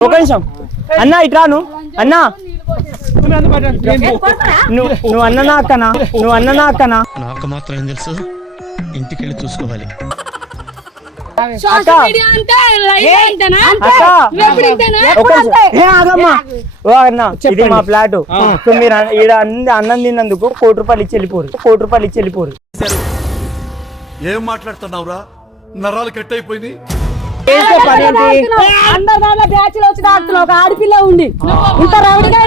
ఒక నిమిషం. అన్న ఇట్రాను అన్న. నువ్వు నువ్వు అన్ననా అక్కనా? నువ్వు అన్ననా అక్కనా? నాకు మాత్రం ఏం తెలుసు? చూసుకోవాలి. ఆగమ్మా. ఓ అన్న ఇది మా ఫ్లాట్. మీరు అన్న- ఈడ అన్ని అన్నం తిన్నందుకు కోటి రూపాయలు ఇచ్చి వెళ్ళిపోరు. కోటి రూపాయలు ఇచ్చి వెళ్ళిపోరు. ఏం మాట్లాడుతున్నావురా? నరాలు కట్ అయిపోయింది చేసే పని ఏంటి? అందరు దాంట్లో బ్యాచ్లో వచ్చి దాడుతున్నావు ఒక ఆడపిల్ల ఉండి. ఇంత రౌడీగా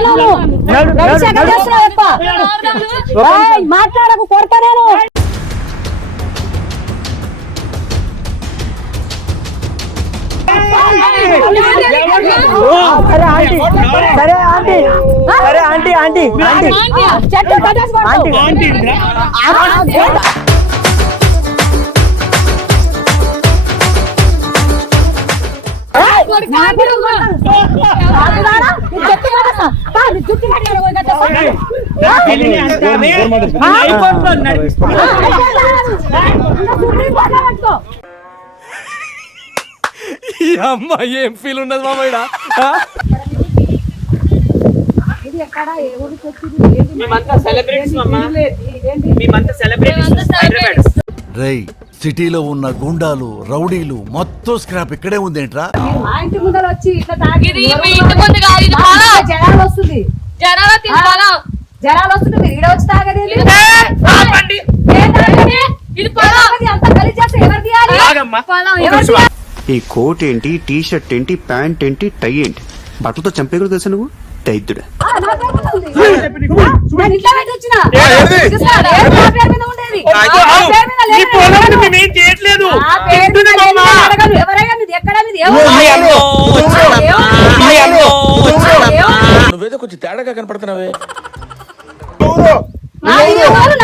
మాట్లాడకు కొడతా నేను. సరే ఆంటీ. సరే ఆంటీ. సరే ఆంటీ ఆంటీ ఆంటీ. ఆంటీ ఈ అమ్మాయి ఏం ఫీల్ ఉండదు మామయ్య? మేమంతా సెలబ్రిటీస్? మేమంతా సెలబ్రిటీస్ హైదరాబాద్ రేయ్ సిటీలో ఉన్న గుండాలు రౌడీలు మొత్తం స్క్రాప్ ఇక్కడే ఉందేంట్రా మా ఇంటి ముందర వచ్చి ఇట్లా తాగి ఇది మీ ఇంటి ముందు కాదు ఇది పొలం జనాలు వస్తుంది జనాల తిని పొలం జనాలు వస్తుంది మీరు ఈడ వచ్చి తాగేది ఏంటి? ఆపండి. ఏం తాగేది? ఇది పొలం తాగేది అంతా గలీజ్ చేస్తే ఎవరు తీయాలి? పొలం ఎవరు తీయాలి? ఈ కోట్ ఏంటి టీ షర్ట్ ఏంటి ప్యాంట్ ఏంటి టై ఏంటి బట్టలతో చంపే కూడా తెలుసా నువ్వు దైద్యుడు ఉంది. లేదు. లేదు. నువ్వేదో కొంచెం తేడాగా కనపడుతున్నావే నా ఇల్లు కాదు,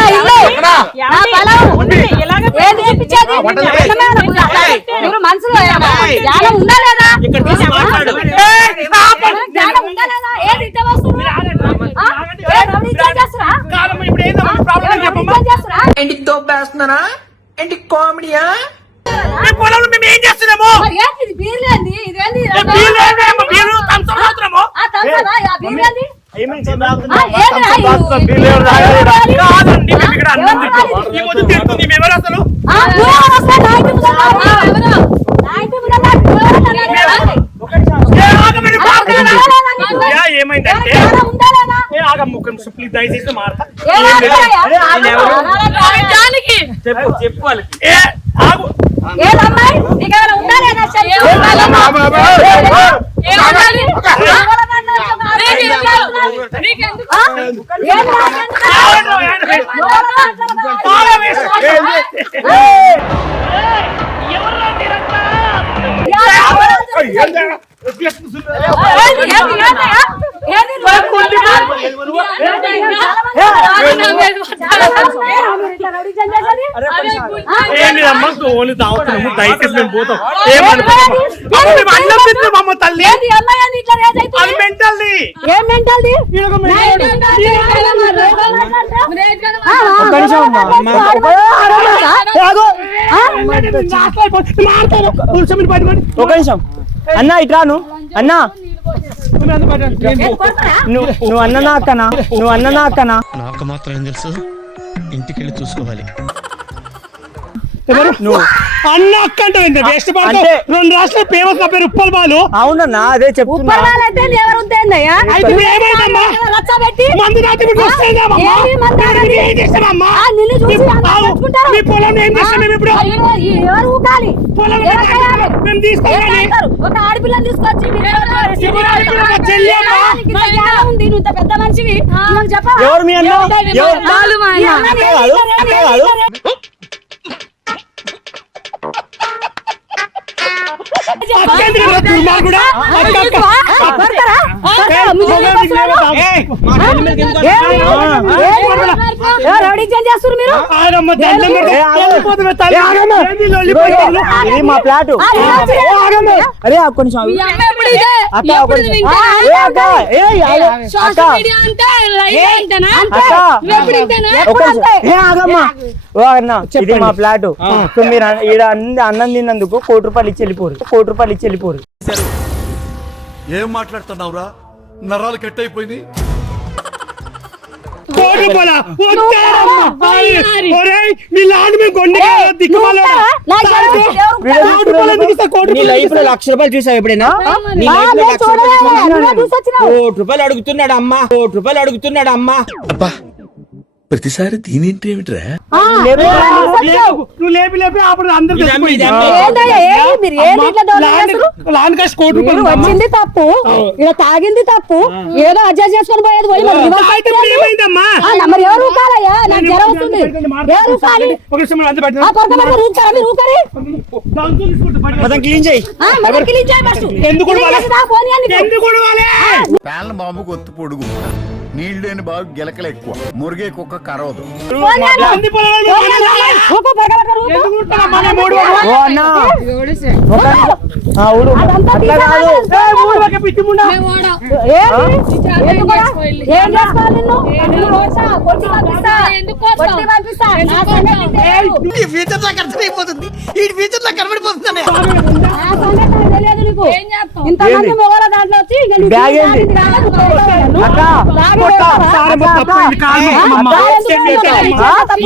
ఆ, బాబు. జ్ఞానం లేదా నీకు? ఏ ఏమైందంటే? ఆగమ్మ ఒక్క నిమిషం ప్లీజ్ దయచేసి మారతా. చెప్పు చెప్పు వాళ్ళకి ఏ ఆగు ఏదమ్మాయి? నీకేమైనా ఉందా లేదా? చెప్పు. ఎవరు ఏంటిదమ్మా ఓన్లీ తాగుతున్నాము దయచేసి మేము పోతాం ఏంది తల్లి అది మెంటల్ది ఏం మెంటల్ది? ఒక నిమిషం అన్నా ఇట్రాను అన్న. ఏం నువ్వు నువ్వు అన్ననా అక్కనా? నువ్వు అన్ననా అక్కనా? నాకు మాత్రం ఏం తెలుసు? ఇంటికి వెళ్ళి చూసుకోవాలి. నువ్వు అన్న అక్క అంటే? వేస్ట్ బాల్ రెండు రాష్ట్రాలు ఫేమస్ నా పేరు ఉప్పల్ బాలు అవునన్నా అదే చెప్తున్నా ఉప్పర్వాలంటే ఎవరు ఉంటుందయ్యా? ఇప్పుడు ఏమైందమ్మా? రచ్చబెట్టి మందు రాత్రి మీకు వస్తుందమ్మా? ఏమి మందు మీరు రాత్రి? ఏం చేస్తామమ్మా? ఆ, నిన్ను చూసి మీ- అందరూ ఆవు, మెచ్చుకుంటారు. మీ పొలం ఏం చేస్తాం మేము ఇప్పుడు ఆ, ఎవరు- ఎవరు ఊకాలి? పొలం ఎవరు ఏం చేయాలి? మేము తీసుకోవాలి. ఏం చేస్తారు? ఒక ఆడపిల్లని తీసుకొచ్చి మీరు ఎవరు? ఇప్పుడు ఆడపిల్ల మా ఇంత పెద్ద మనిషివి? ఎవరు అన్న ఎవరు మా అన్న. మీరు? మా ఆగమ్మ. అరే కొంచెం మా ఫ్లాట్ సో మీరు ఈడ అన్ని అన్నం తిన్నందుకు కోటి రూపాయలు ఇచ్చి వెళ్ళిపోరు. కోటి రూపాయలు ఇచ్చి వెళ్ళిపోరు. ఏం మాట్లాడుతున్నావురా? నరాలు కట్ అయిపోయింది లక్ష రూపాయలు చూసావు ఎప్పుడైనా. కోటి రూపాయలు అడుగుతున్నాడు అమ్మ. కోటి రూపాయలు అడుగుతున్నాడు అమ్మ. అబ్బా ప్రతిసారి దీనింటి ఏమిట్రా. నువ్వే. లేపు, లేపి అప్పుడు అందరు కాస్ట్ కోటి రూపాయలు. వచ్చింది తప్పు. ఇలా తాగింది తప్పు. ఏదో అడ్జస్ట్ చేసుకొని పోయేది పోయి మరి ఎవరు ఊకాలయ్యా నాకు జ్వరం వస్తుంది. క్లీన్ చేయి. కిలించాయి ఫస్ట్ ఎందుకు బాంబు పొడుగు. నీళ్ళు లేని బాబు గిలకలు ఎక్కువ. మురిగే కుక్క కరవదు. ఈ ఫ్యూచర్ నాకు అర్థమైపోతుంది. ఈ ఫ్యూచర్ నాకు కనబడిపోతుంది నాకు? ఇంతమంది మొగల దాంట్లో వచ్చి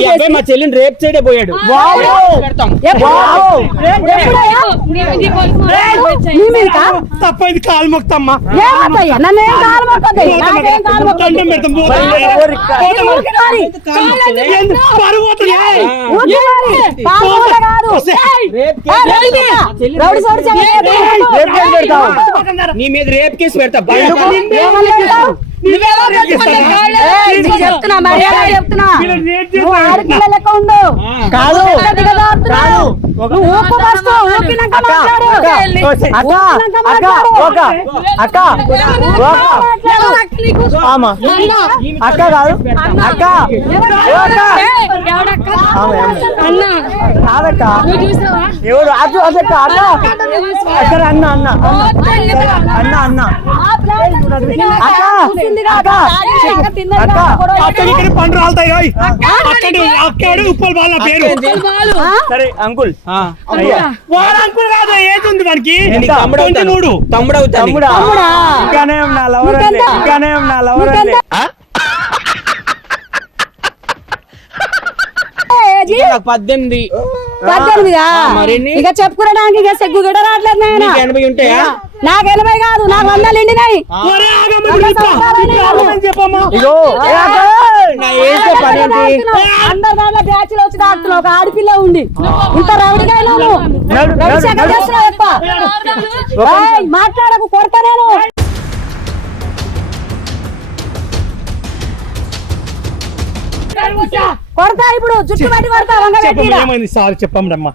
అబ్బాయి మా చెల్లిని రేప్ చేయడే పోయాడు? తప్పైంది కాలు మొక్తమ్మా? ఏం కేసు పెడతావు? నీ మీద రేప్ కేసు పెడతా. చెప్తున్నా చెప్తున్నా. కాదు. అక్క కాదు. అక్క. కాదక్క. ఎవరు అక్క అదక్క అన్న అక్కడ అన్న అన్న. అన్న అన్న. అక్కడి ఇక్కడ పండు రాలుతాయి. అక్కడి అక్కడి ఉప్పల్ బాల పేరు? సరే అంకుల్. వాడు అంకుల్ కాదు ఏది ఉంది వానికి నీకు తమ్ముడు? ఇంకానే నా లవర్? ఇంకానే నా లవర్? నాకు పద్దెనిమిది? ఇక చెప్పుకోవడానికి ఇక సెగ్గు కూడా రావట్లేదు నాయన. నీకు ఎనభై ఉంటాయా? నాకు ఎనభై కాదు నాకు వందలు ఎండినాయి. అందరు దాంట్లో బ్యాచ్లు వచ్చి దాడుతున్నావు ఒక ఆడపిల్ల ఉండి. ఇంత రౌడీగా మాట్లాడకు కొడతా నేను. కొడతా ఇప్పుడు జుట్టు పట్టి కొడతా వంగ చెప్పమ్మా ఏమైంది? సార్ చెప్పమ్మా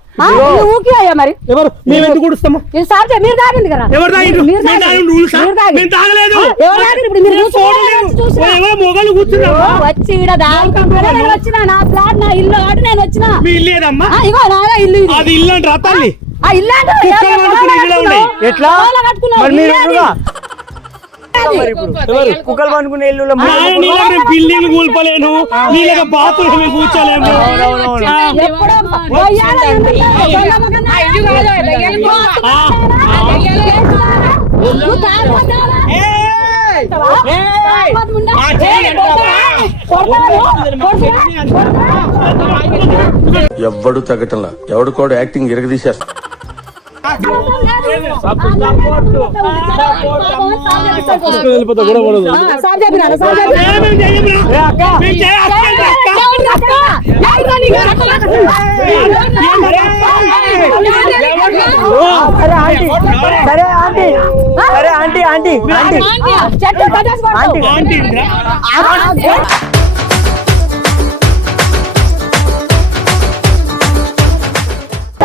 ఊకి అయ్యా మరి. ఎవరు? మేము ఎందుకు కుడుస్తాము సార్ మీరు తాగింది కదా. ఎవరు తాగిండ్రు? మీరు తాగిండ్రు. రూల్స్. మేము తాగలేదు. ఎవరు తాగిండ్రు? ఇప్పుడు? మీరు చూస్తున్నారా? ఎవరో మొగలు కూర్చున్నావా వచ్చి ఈడ దాగుతుంటే నేను వచ్చిన నా ఫ్లాట్ నా ఇల్లు కాబట్టి నేను వచ్చిన. మీ ఇల్లు ఏదమ్మా? ఇగో నాదే ఇల్లు ఇది. అది ఇల్లు అంటారా తల్లి? ఆ ఇల్లు అంటే. ఎట్లా? మీరు కుక్కలు పనుకునే ఇల్లు బిల్డింగ్ కూల్పలేను. నీళ్ళ బాత్రూమ్ కూర్చోలేము? ఎవ్వడు తగ్గటంలా ఎవడు కూడా యాక్టింగ్ ఇరగదీశారు వెళ్ళిపోతా కూడా కూడదు ఆ, సార్ చెప్పినారా? సార్. సరే ఆంటీ. సరే ఆంటీ. సరే aunty aunty. Aunty. Aunty. Aunty.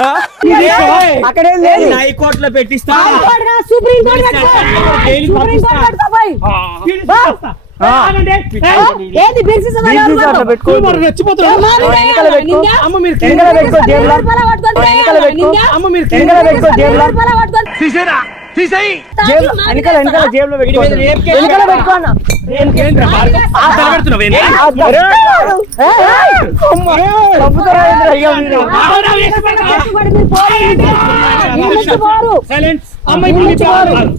ఆ, ఇంకా సుప్రీం కోర్టులో పెట్టుకో. అక్కడేం లేదు. హైకోర్టులో పెట్టిస్తా. Supreme court. ఏంది పెట్టుకో. అమ్మ మీరు పెట్టుకో తీసేయి వెనకాల వెనకాల జేబులో పెట్టుకో వెనకాల పెట్టుకో అన్న.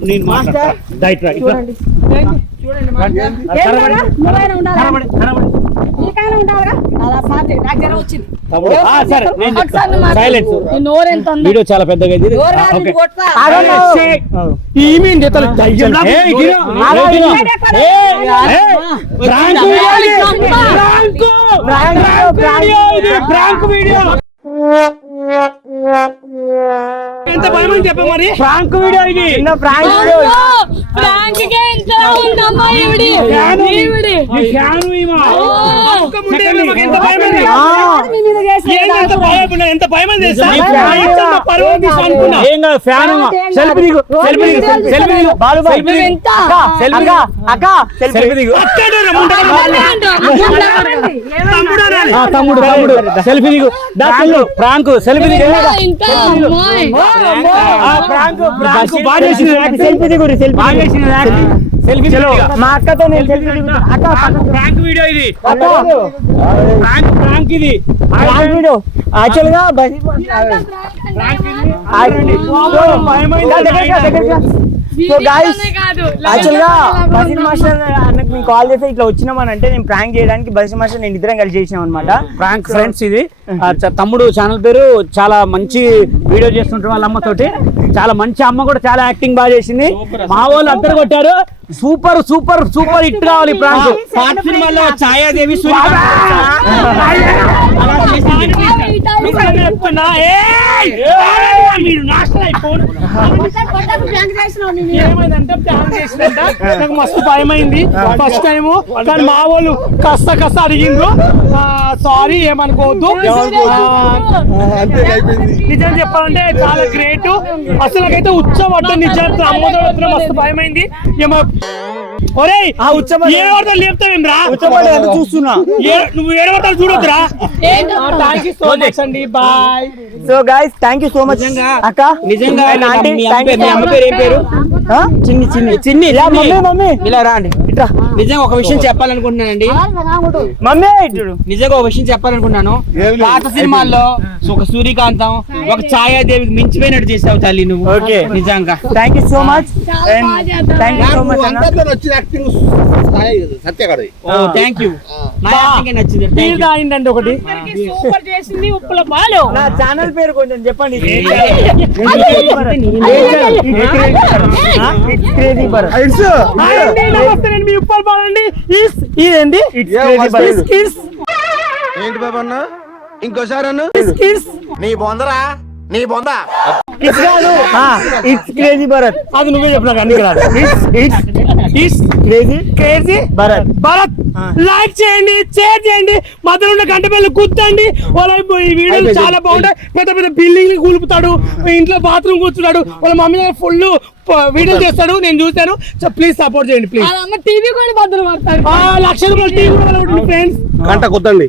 నేను మాట్లాడు. వీడియో చాలా పెద్దగా ప్రాంక్ వీడియో. వీడియో వీడియో ఎంత భయమని చెప్ప మరి ప్రాంక్ వీడియో ఇది చిన్న ప్రాంక్ అమ్మో, ప్రాంక్కి ఎంత ఉందమ్మా ఈవిడి ఈవిడి ఈ ఫ్యాను ఈమె. ఒక్క ముందే మాకు ఎంత మీద చేసిన ఏంది ఎంత భయపడినా, ఎంత భయమైంది తెలుసా? ఈ ఫ్యాన్ ఎంత నా పరువు తీసి అనుకున్నా. ఏం కాదు ఫ్యాన్ సెల్ఫీ దిగు సెల్ఫీ దిగు సెల్ఫీ దిగు బాలు బాయ్ నువ్వు ఎంత? సెల్ఫీ దిగు అక్క సెల్ఫీ దిగు అక్కడే రా ముందర. తమ్ముడు తమ్ముడు తమ్ముడు సెల్ఫీ దిగు సెల్ఫీ ప్రాంక్ బాగా చేసింది సెల్ఫీ దిగు సెల్ఫీ మా అక్కతో నేను సెల్ఫీ దిగుతా అక్క పక్కకు. ప్రాంక్ వీడియో ఇది అక్క ప్రాంక్ ప్రాంక్ ఇది ప్రాంక్ వీడియో యాక్చువల్గా బస్ సో గాయస్ వీడియోలోనే కాదు. యాక్చువల్గా బసిన్ మాస్టర్ అన్నకు మేము కాల్ చేస్తే ఇట్లా వచ్చినామని అంటే నేను ప్రాంక్ చేయడానికి బసిన్ మాస్టర్ నేను ఇద్దరం కలిసి చేసినాం అనమాట ప్రాంక్ ఫ్రెండ్స్ ఇది. చ- తమ్ముడు ఛానల్ పేరు చాలా మంచి వీడియో చేస్తుంటారు వాళ్ళ అమ్మతోటి. చాలా మంచి అమ్మ కూడా చాలా యాక్టింగ్ బాగా చేసింది. మా వాళ్ళు అందరు కొట్టారు. సూపర్ సూపర్ సూపర్ హిట్ కావాలి ప్రాంక్ పార్ట్ సినిమాలో ఛాయాదేవి! మీరు నాశనం అయిపోను. ఏమైందంటే ప్లాన్ చేసినంట. నాకు మస్తు భయమైంది. ఫస్ట్ టైం కానీ మా వాళ్ళు కష్ట కష్ట అడిగిండ్రు. సారీ ఏమనుకోవద్దు. ఆ, నిజం చెప్పాలంటే చాలా గ్రేట్. అసలు నాకైతే ఉచ్చబడ్డ నిజానికి అమ్మతో మస్తు భయమైంది. ఏమో ఒరేయ్ ఆ ఉచ్చబడ్డ- ఏ వార్తలు లేపుతావేం రా చూస్తున్నా? ఏ- నువ్వు ఏడు వార్తలు చూడొద్దురా? థ్యాంక్ యూ సో మచ్ అండి bye so guys thank you so much అక్క నిజంగా aunty, మీ అమ్మ పేరు- ఏం పేరు? చిన్ని చిన్ని చిన్ని చిన్ని. Mummy mummy. ఇలా రాండి ఇట్రా. నిజంగా ఒక విషయం చెప్పాలనుకుంటున్నానండి. మమ్మీ! ఇటు నిజంగా ఒక విషయం చెప్పాలనుకున్నాను పాత సినిమాల్లో ఒక సూర్యకాంతం ఒక ఛాయాదేవికి మించిపోయినట్టు చేసావు తల్లి నువ్వు. Okay. నిజంగా. Thank you so much. Thank you so much వచ్చిన యాక్టింగ్ థ్యాంక్ యూ నచ్చింది ఒకటి. సూపర్ చేసింది ఉప్పుల బాలు నా ఛానల్ పేరు కొంచెం చెప్పండి. క్రేజీ భరత్ హాయ్ అండి, నమస్తే నేను మీ ఉప్పల్ బాలండి ఇస్ ఇదేంటి? ఇట్స్ క్రేజీ భరత్ ఇట్స్ ఏంటి బాబు అన్న? ఇంకోసారి అన్న? ఇట్స్ నీ బొందరా? నీ బొంద? ఇట్స్ కాదు. ఇట్స్ క్రేజీ భరత్ అది నువ్వే చెప్పు నాకు అన్ని రాదు it's it's is crazy crazy Bharat Bharat like చేయండి షేర్ చేయండి. మధ్యలో ఉన్న గంట పిల్లలు గుర్తండి. వాళ్ళ ఈ వీడియోలు చాలా బాగుంటాయి. పెద్ద పెద్ద బిల్డింగ్ కూలుపుతాడు. ఇంట్లో బాత్రూమ్ కూర్చున్నాడు. వాళ్ళ మమ్మీ దగ్గర ఫుల్ వీడియోలు చేస్తాడు నేను చూశాను. సో ప్లీజ్ సపోర్ట్ చేయండి ప్లీజ్ అమ్మ టీవీ కూడా బదులు పడతారు లక్ష రూపాయలు టీవీ ఫ్రెండ్స్ గంట కుద్దండి